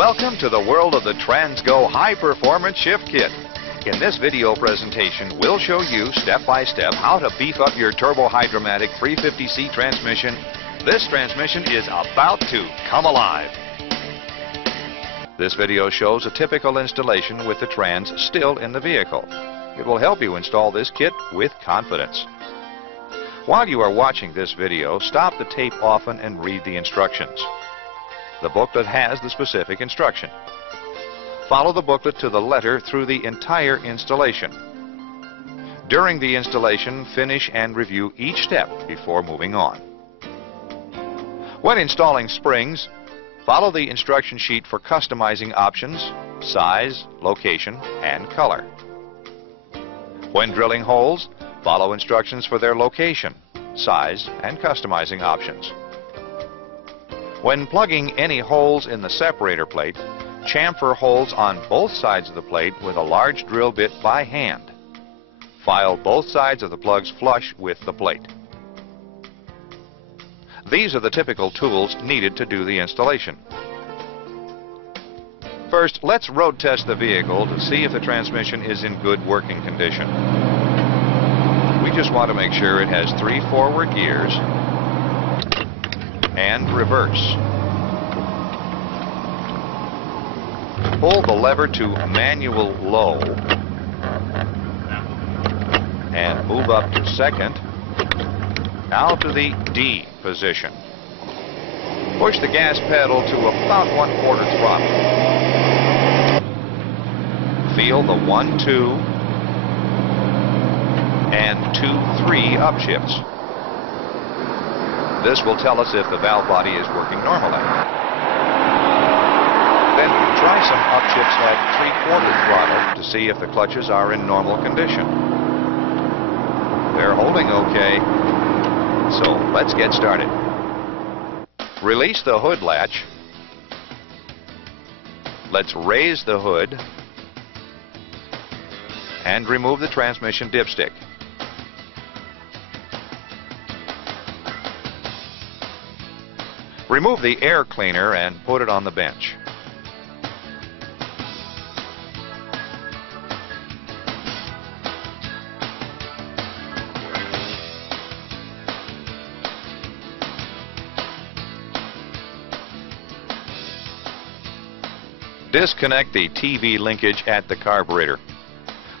Welcome to the world of the Transgo High Performance Shift Kit. In this video presentation, we'll show you step by step how to beef up your turbo hydromatic 350C transmission. This transmission is about to come alive. This video shows a typical installation with the trans still in the vehicle. It will help you install this kit with confidence. While you are watching this video, stop the tape often and read the instructions. The booklet has the specific instruction. Follow the booklet to the letter through the entire installation. During the installation, finish and review each step before moving on. When installing springs, follow the instruction sheet for customizing options, size, location, and color. When drilling holes, follow instructions for their location, size, and customizing options. When plugging any holes in the separator plate, chamfer holes on both sides of the plate with a large drill bit by hand. File both sides of the plugs flush with the plate. These are the typical tools needed to do the installation. First, let's road test the vehicle to see if the transmission is in good working condition. We just want to make sure it has 3 forward gears and reverse. Pull the lever to manual low and move up to second. Now to the D position. Push the gas pedal to about 1/4 throttle. Feel the 1, 2 and 2, 3 upshifts. This will tell us if the valve body is working normally. Then try some upshifts at 3/4 throttle to see if the clutches are in normal condition. They're holding okay, so let's get started. Release the hood latch. Let's raise the hood and remove the transmission dipstick. Remove the air cleaner and put it on the bench. Disconnect the TV linkage at the carburetor.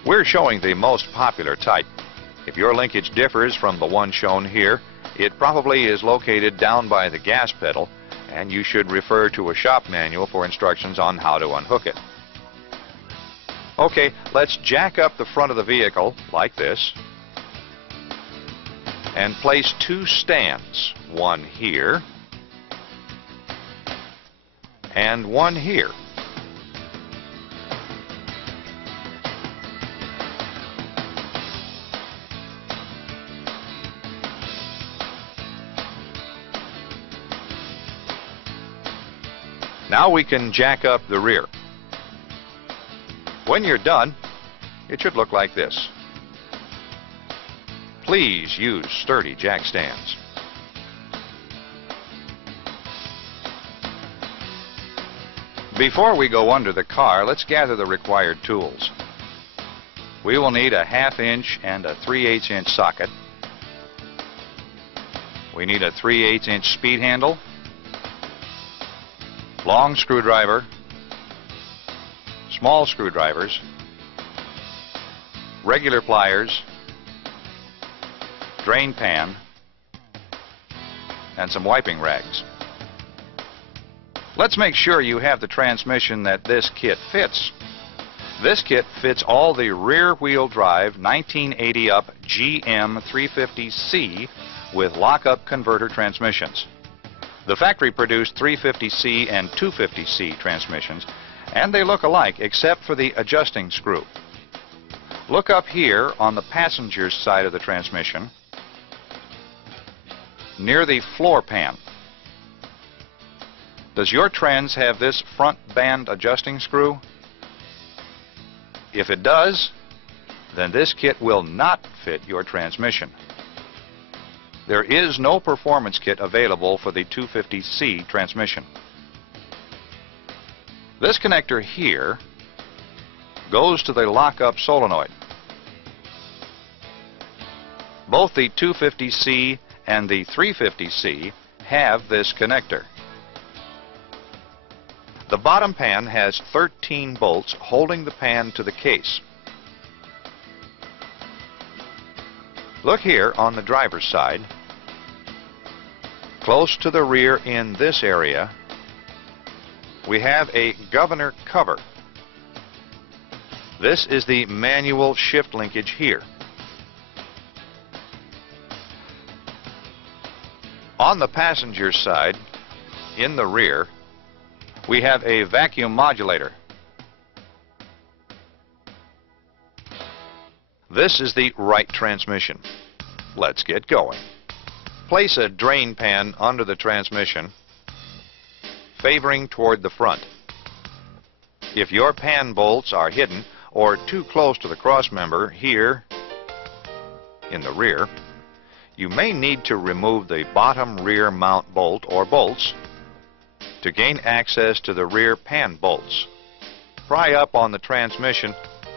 We're showing the most popular type. If your linkage differs from the one shown here, it probably is located down by the gas pedal, and you should refer to a shop manual for instructions on how to unhook it. Okay, let's jack up the front of the vehicle like this and place 2 stands, one here and one here. Now we can jack up the rear. When you're done, it should look like this. Please use sturdy jack stands. Before we go under the car, let's gather the required tools. We will need a 1/2 inch and a 3/8 inch socket. We need a 3/8 inch speed handle, long screwdriver, small screwdrivers, regular pliers, drain pan, and some wiping rags. Let's make sure you have the transmission that this kit fits. This kit fits all the rear-wheel drive 1980 up GM 350C with lock-up converter transmissions. The factory-produced 350C and 250C transmissions, and they look alike except for the adjusting screw. Look up here on the passenger's side of the transmission, near the floor pan. Does your trans have this front band adjusting screw? If it does, then this kit will not fit your transmission. There is no performance kit available for the 250C transmission. This connector here goes to the lock-up solenoid. Both the 250C and the 350C have this connector. The bottom pan has 13 bolts holding the pan to the case. Look here on the driver's side. Close to the rear in this area, we have a governor cover. This is the manual shift linkage here. On the passenger side, in the rear, we have a vacuum modulator. This is the right transmission. Let's get going. Place a drain pan under the transmission, favoring toward the front. If your pan bolts are hidden or too close to the crossmember here in the rear, you may need to remove the bottom rear mount bolt or bolts to gain access to the rear pan bolts. Pry up on the transmission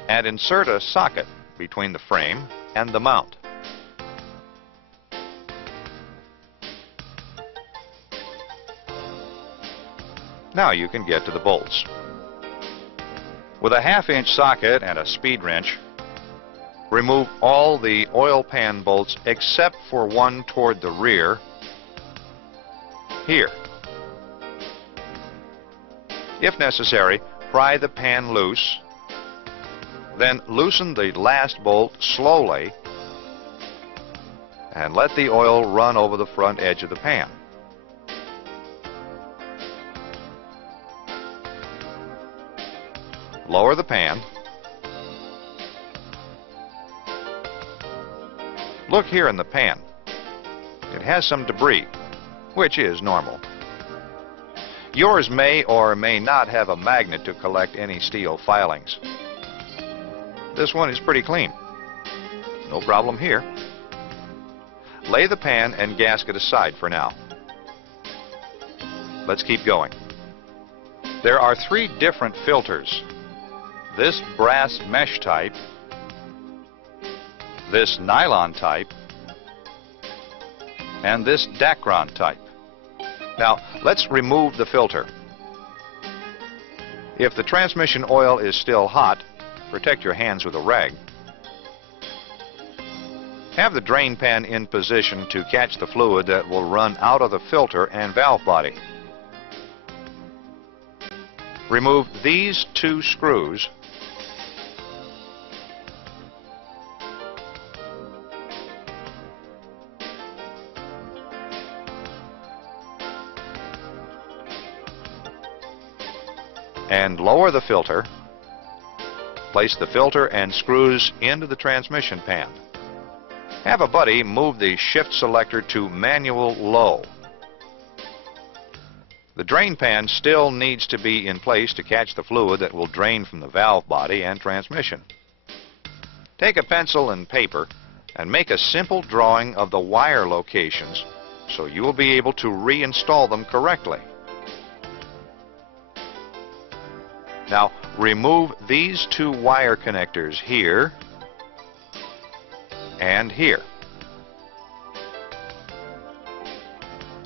and insert a socket between the frame and the mount. Now you can get to the bolts. With a 1/2-inch socket and a speed wrench, remove all the oil pan bolts except for one toward the rear here. If necessary, pry the pan loose, then loosen the last bolt slowly and let the oil run over the front edge of the pan. Lower the pan. Look here in the pan. It has some debris, which is normal. Yours may or may not have a magnet to collect any steel filings. This one is pretty clean. No problem here. Lay the pan and gasket aside for now. Let's keep going. There are 3 different filters. This brass mesh type, this nylon type, and this Dacron type. Now, let's remove the filter. If the transmission oil is still hot, protect your hands with a rag. Have the drain pan in position to catch the fluid that will run out of the filter and valve body. Remove these 2 screws and lower the filter. Place the filter and screws into the transmission pan. Have a buddy move the shift selector to manual low. The drain pan still needs to be in place to catch the fluid that will drain from the valve body and transmission. Take a pencil and paper and make a simple drawing of the wire locations so you will be able to reinstall them correctly. Now, remove these 2 wire connectors here and here.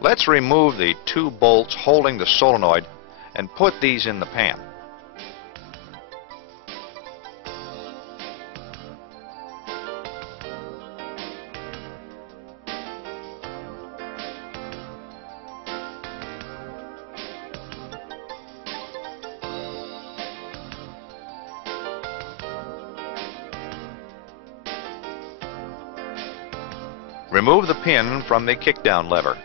Let's remove the 2 bolts holding the solenoid and put these in the pan. Remove the pin from the kickdown lever.